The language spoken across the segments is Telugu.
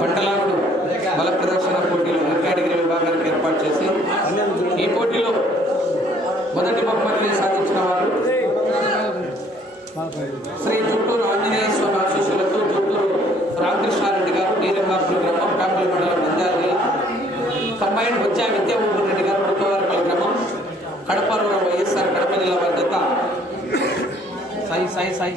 బట్టలాగుడు బల ప్రదర్శన పోటీలు కేటగిరీ విభాగానికి ఏర్పాటు చేసి ఈ పోటీలో మొదటి బహుమతిని సాధించిన వారు శ్రీ చుట్టూరు ఆంజనేయ స్వామి ఆశీస్సులతో చుట్టూరు రామకృష్ణారెడ్డి గారు నీరంగాపురం గ్రామం కాపల మండలం నంద్యాల జిల్లా కంబైన్ వచ్చా విద్యామోహన్ రెడ్డి గారు పుట్టవారిపల్లి గ్రామం కడప రూరల్ వైఎస్ఆర్ కడప జిల్లా బాధ్యత. Sai Sai Sai.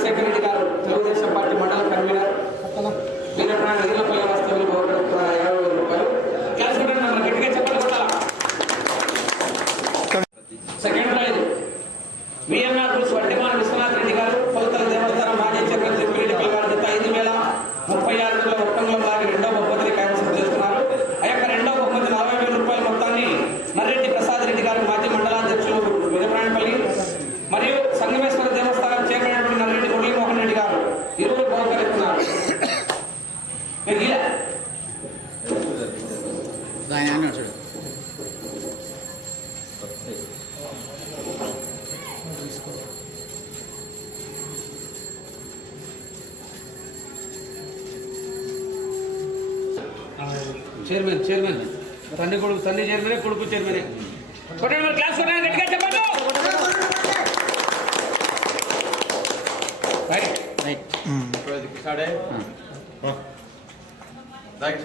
obrigado pela chairman chairman. తండ్రి కొడుకు తండ్రి చైర్మన్ కొడుకు చైర్మన్. కొట్టండి క్లాస్ కొట్టండి గట్టిగా చెప్పండి. Right right సాడే.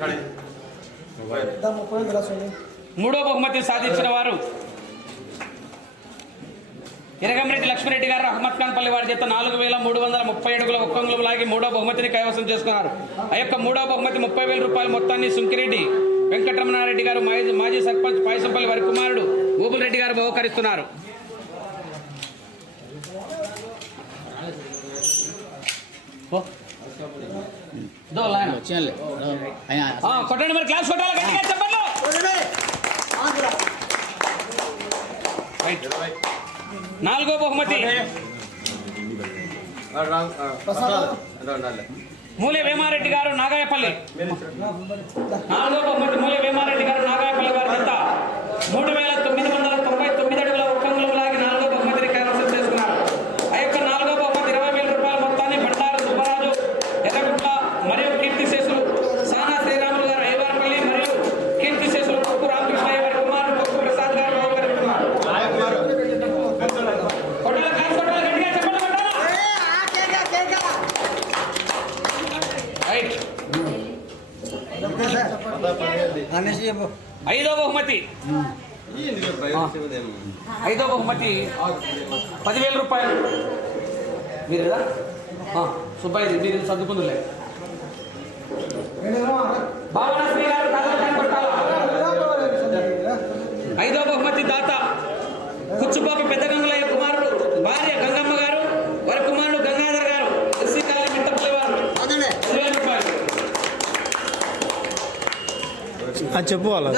సాడే మూడో బహుమతి సాధించిన వారు ఇరగంరెడ్డి లక్ష్మీరెడ్డి గారు అహ్మద్ ఖాన్ పల్లి వారి చేత నాలుగు వేల మూడు వందల ముప్పై అడుగుల ఒక్కంగులు లాగి మూడో బహుమతిని కైవసం చేసుకున్నారు. ఆ యొక్క మూడో బహుమతి ముప్పై వేల రూపాయల మొత్తాన్ని సుంకిరెడ్డి వెంకటరమణారెడ్డి గారు మాజీ మాజీ సర్పంచ్ పాయసంపల్లి వారి కుమారుడు గోపుల్ రెడ్డి గారు బహుకరిస్తున్నారు కొట్టండి మరి క్లాస్ కొట్టాలి చెప్పండి. రైట్. నాలుగో బహుమతి. మూలే వేమారెడ్డి గారు నాగాయపల్లి. నాలుగో బహుమతి మూలే వేమారెడ్డి గారు నాగాయపల్లి గారి మూడు వేల తొమ్మిది వందల తొంభై ఐదో బహుమతి. ఐదో బహుమతి. పదివేల రూపాయలు. మీరు సుబ్బయ్య మీరు సర్దుకుందులే. భావన శ్రీ గారు కథలకాని కొట్టాల ఐదో బహుమతి దాత కుచ్చుపాప పెద్ద గంగులయ్య కుమారుడు భార్య గంగమ్మ గారు వారి కుమారుడు గంగాధర్ గారు ఎస్సీ కాలనీ మిట్టపల్లి వారు పదివేల రూపాయలు అది చెప్పు వాళ్ళ.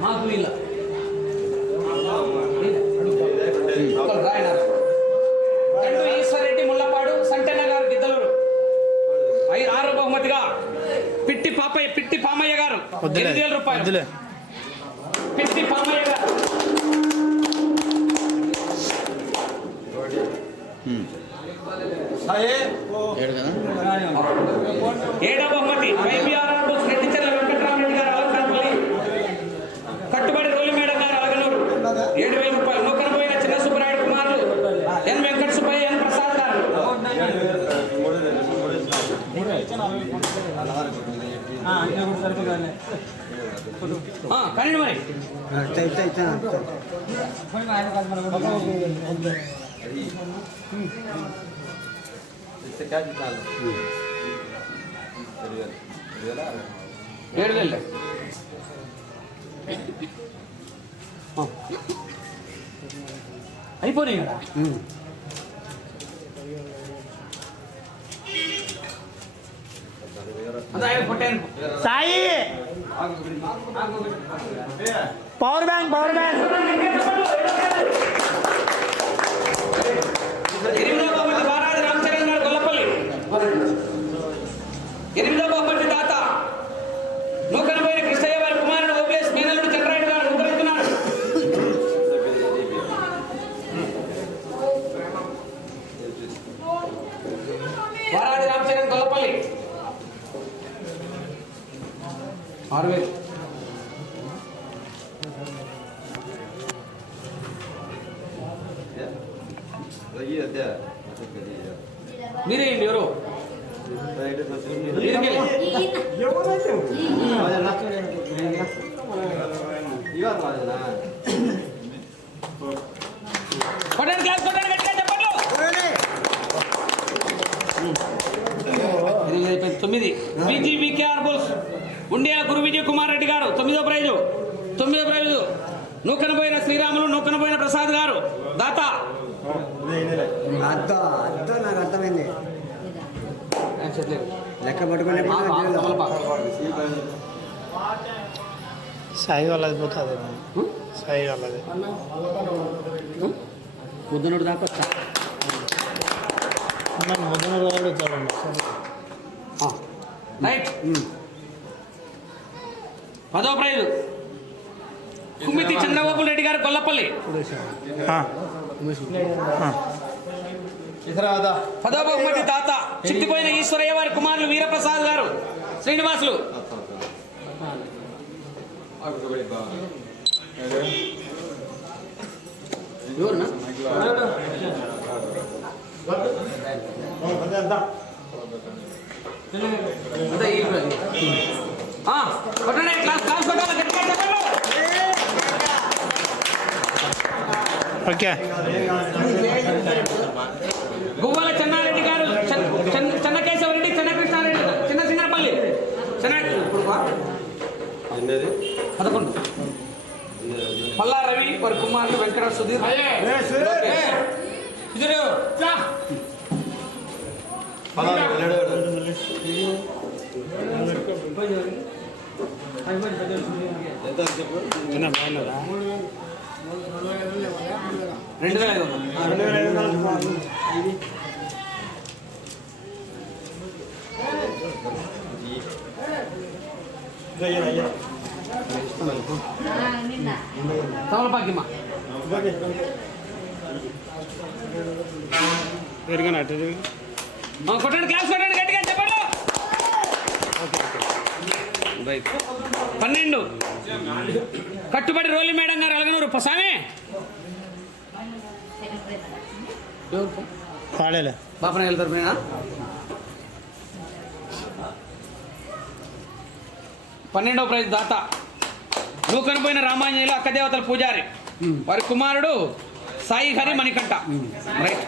మాకు వీళ్ళ. ఈశ్వరరెడ్డి సంటన్న గారు గిద్దలూరు. ఆరో బహుమతిగా పిట్టి పాపయ్య పిట్టి పామయ్య గారు. ఎనిమిది వేల రూపాయలు. పిట్టి పామయ్య గారు. ఏడో బహుమతి వైబీఆర్ఆర్ బుక్స్ రెడ్డిచెర్ల వెంకటరామరెడ్డి గారు అలంకారపల్లి కట్టుబడి రోలి మేడం గారు అలగనూరు ఏడు వేల రూపాయలు. నూకన పోయిన చిన్న సుబ్బరాయుడు కుమారులు ఎన్ వెంకట సుబ్బయ్య ఎన్ ప్రసాద్ గారు. కానీ మరి. ఇస్తే క్యాష్ ఇస్తాను తెలియదు తెలియదా ఏడు వేలు అయిపోయినాయి కదా Sai power bank power bank మీరే ఎవరు కొట్టండి క్లాస్ కొట్టండి గట్టిగా తొమ్మిది బీజీబీకేఆర్ బుల్స్ ఉండియా గురు విజయ్ కుమార్ రెడ్డి గారు తొమ్మిదో ప్రైజు తొమ్మిదో ప్రైజు నూకనబోయిన శ్రీరాములు నూకనబోయిన ప్రసాద్ గారు దాత అర్థం అర్థం నాకు అర్థమైంది. లెక్క పట్టుకునే. సాయి వాళ్ళది పోతుంది సాయి వాళ్ళది. ముద్దనోడు దాకా వచ్చా? మన ముద్దున కూడా చూడండి ఆ, రైట్. పదో ప్రైజు. కుమ్మితి చంద్రబాబు రెడ్డి గారు గొల్లపల్లి. ఆ. ఆ. పదో బహుమతి తాత చిట్టిపోయిన ఈశ్వరయ్య వారి కుమారులు వీరప్రసాద్ గారు. శ్రీనివాసులు. పట్టణ క్లాస్ క్లాస్ కొట్టాలి గట్టిగా చెప్పండి ఓకే. గువ్వల చెన్నారెడ్డి గారు చెన్- చెన్- చెన్నకేశవరెడ్డి చెన్నకృష్ణారెడ్డి చిన్న సింగరపల్లి. పదకొండు. పల్లా రవి వారి కుమారులు వెంకట సుధీర్. ఎంత చెప్పు? రెండు వేల ఐదు వందలు. తమలపాకిమ్మ పెరిగిన అటు కొట్టండి క్లాస్ కొట్టండి గట్టిగా చెప్పండి. పన్నెండు. కట్టుబడి రోలి మేడం గారు అలగనూరు స్వామి వాడేలే. బాపన వెళ్తారు మీనా పన్నెండవ ప్రైజ్ దాత. నువ్వు కనిపోయిన రామాంజనేయులు అక్కదేవతల పూజారి. వారి కుమారుడు సాయి హరి మణికంఠ. రైట్.